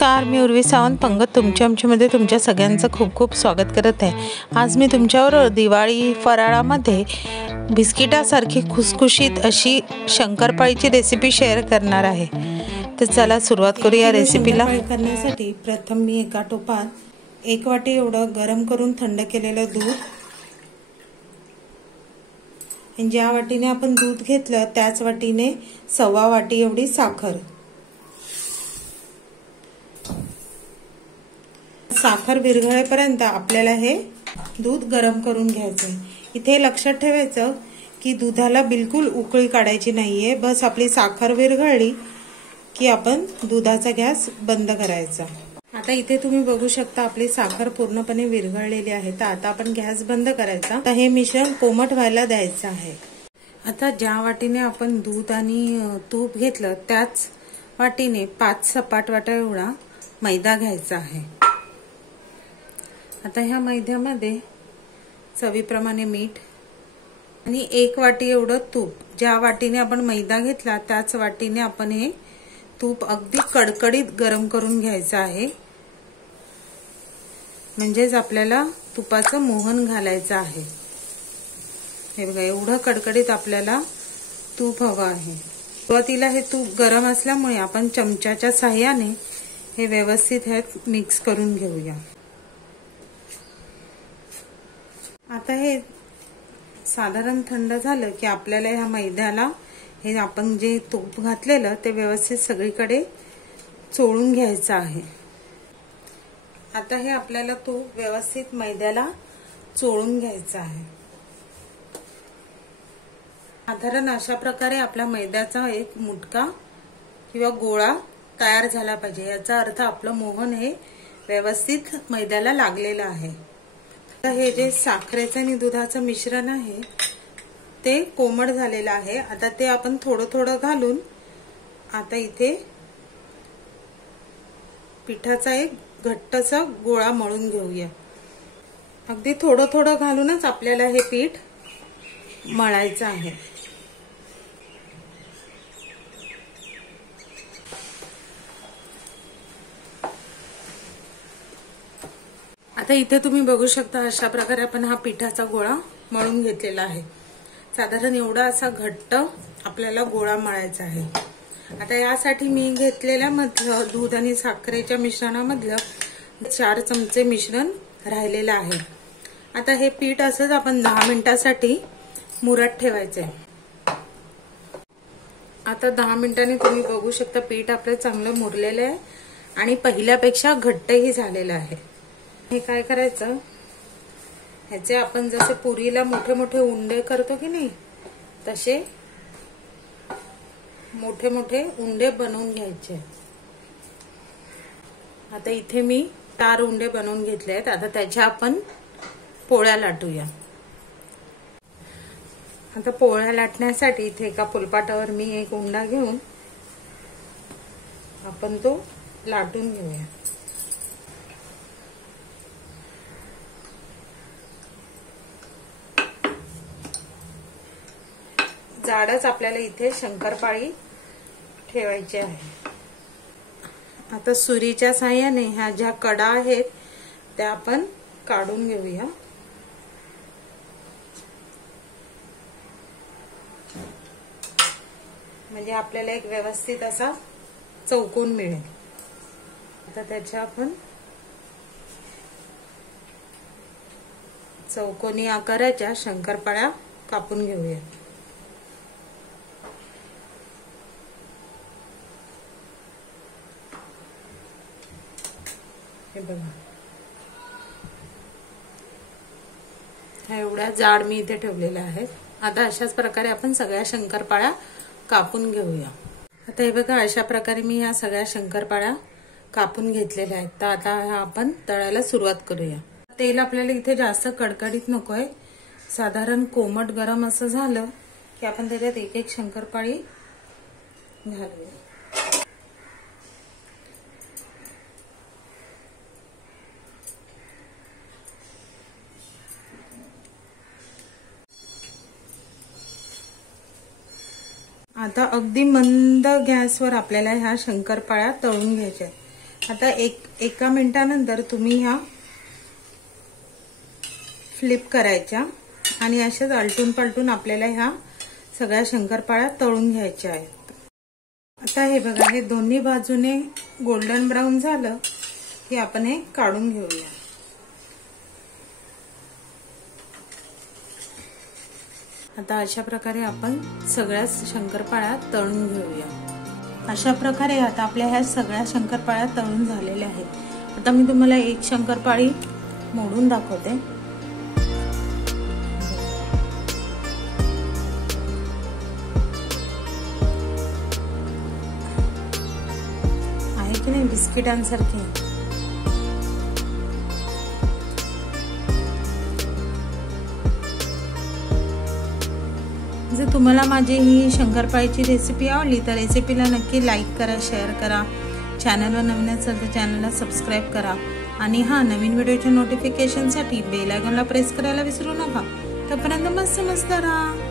नमस्कार, मी उर्वी सावंत पंगत आमच्यामध्ये तुमच्या सगळ्यांचं खूप खूप स्वागत करत आहे। आज मी तुमच्यावर दिवाळी फराळामध्ये बिस्किटासारखी खुसखुशीत अशी शंकरपाळीची रेसिपी शेअर करणार आहे। तर चला सुरुवात करूया रेसिपीला। करण्यासाठी प्रथम मी एका टोपात 1 वाटी एवढं गरम करून थंड केलेलं दूध, ज्या वाटीने आपण दूध घेतलं त्याच वाटीने 1/2 वाटी एवढी साखर। साखर विरघळेपर्यंत आपल्याला हे दूध गरम करून घ्यायचं आहे। इथे लक्षात ठेवायचं की दुधाला बिलकुल उकळी काढायची नाहीये, बस आपली साखर विरघळली की आपण दुधाचा गॅस बंद करायचा। आता इथे तुम्ही बघू शकता आपली साखर पूर्णपणे विरघळलेली आहे। तर आता आपण गॅस बंद करायचा। तर हे मिश्रण कोमट व्हायला द्यायचं आहे। आता ज्या वाटीने आपण दूध आणि तूप घेतलं त्याच वाटीने 5 सपाट वाट्या एवढा मैदा घ्यायचा आहे। आता ह्या मैद्यामध्ये चवीप्रमाणे मीठ आणि 1 वाटी एवढं तूप, ज्या वाटीने आपण मैदा घेतला त्याच वाटीने आपण हे तूप अगदी कडकडीत गरम करून घ्यायचं आहे। म्हणजेच आपल्याला तुपाचं मोहन घालायचं आहे। हे बघा, एवढं कडकडीत आपल्याला तूप हवं आहे। सुरुवातीला हे तूप गरम असल्यामुळे आपण चमच्याच्या सहाय्याने हे व्यवस्थित ह्यात मिक्स करून घेऊया। आता हे साधारण थंड झालं की आपल्याला ह्या मैद्याला हे आपण जे तूप घातलेलं ते व्यवस्थित सगळीकडे चोळून घ्यायचं आहे। आता हे आपल्याला तूप व्यवस्थित मैद्याला चोळून घ्यायचं आहे। साधारण अशा प्रकारे आपल्या मैद्याचा एक मुटका किंवा गोळा तयार झाला पाहिजे। याचा अर्थ आपलं मोहन हे व्यवस्थित मैद्याला लागलेलं आहे। आता हे जे साखरेचं आणि दुधाचं मिश्रण आहे ते कोमट झालेलं आहे। आता ते आपण थोडं थोडं घालून आता इथे पिठाचा एक घट्टसा गोळा मळून घेऊया। अगदी थोडं थोडं घालूनच आपल्याला हे पीठ मळायचं आहे। आता इथे तुम्ही बघू शकता अशा प्रकारे आपण हा पिठाचा गोळा मळून घेतलेला आहे। साधारण एवढा असा घट्ट आपल्याला गोळा मळायचा आहे। आता यासाठी मी घेतलेल्या मधलं दूध आणि साखरेच्या मिश्रणामधलं 4 चमचे मिश्रण राहिलेलं आहे। आता हे पीठ असंच आपण 10 मिनिटांसाठी मुरत ठेवायचंय। आता 10 मिनिटांनी तुम्ही बघू शकता पीठ आपलं चांगलं मुरलेलं आहे आणि पहिल्यापेक्षा घट्टही झालेलं आहे। हे काय करायचं, ह्याचे आपण जसे पुरीला मोठे मोठे उंडे करतो की नाही तसे मोठे मोठे उंडे बनवून घ्यायचे। आता इथे मी 4 उंडे बनवून घेतले आहेत। आता त्याच्या आपण पोळ्या लाटूया। आता पोळ्या लाटण्यासाठी इथे एका फुलपाटावर मी एक उंडा घेऊन आपण तो लाटून घेऊया। जाडच आपल्याला इथे शंकरपाळी ठेवायची आहे। आता सुरीच्या साहाय्याने ह्या ज्या कडा आहेत त्या आपण काढून घेऊया। म्हणजे आपल्याला एक व्यवस्थित असा चौकोन मिळेल। आता त्याच्या आपण चौकोनी आकाराच्या शंकरपाळ्या कापून घेऊया। हे बघा, एवढ्या जाड मी इथे ठेवलेल्या आहेत। आता अशाच प्रकारे आपण सगळ्या शंकरपाळ्या कापून घेऊया। आता हे बघा, अशा प्रकारे मी या सगळ्या शंकरपाळ्या कापून घेतलेल्या आहेत। तर आता आपण तळायला सुरुवात करूया। तेल आपल्याला इथे जास्त कडकडीत नकोय, साधारण कोमट गरम असं झालं की आपण त्याच्यात एक एक शंकरपाळी घालूया। आता अगदी मंद गॅसवर आपल्याला ह्या शंकरपाळ्या तळून घ्यायच्या आहेत। आता एका मिनिटानंतर तुम्ही ह्या फ्लिप करायच्या आणि अशाच आलटून पालटून आपल्याला ह्या सगळ्या शंकरपाळ्या तळून घ्यायच्या आहेत। आता हे बघा, हे दोन्ही बाजूने गोल्डन ब्राऊन झालं की आपण हे काढून घेऊया। आता अशा प्रकारे आपण सगळ्या शंकरपाळ्या तळून घेऊया। अशा प्रकारे आता आपल्या ह्या सगळ्या शंकरपाळ्या तळून झालेल्या आहेत। आता मी तुम्हाला एक शंकरपाळी मोडून दाखवते। आहे की नाही बिस्किटांसारखी। जर तुम्हाला माझी ही शंकरपाळीची रेसिपी आवडली तर रेसिपीला नक्की लाईक करा, शेअर करा। चॅनलवर नवीन असेल तर चॅनलला सबस्क्राईब करा आणि नवीन व्हिडिओच्या नोटिफिकेशनसाठी बेल आयकॉनला प्रेस करायला विसरू नका। तोपर्यंत मस्त राहा।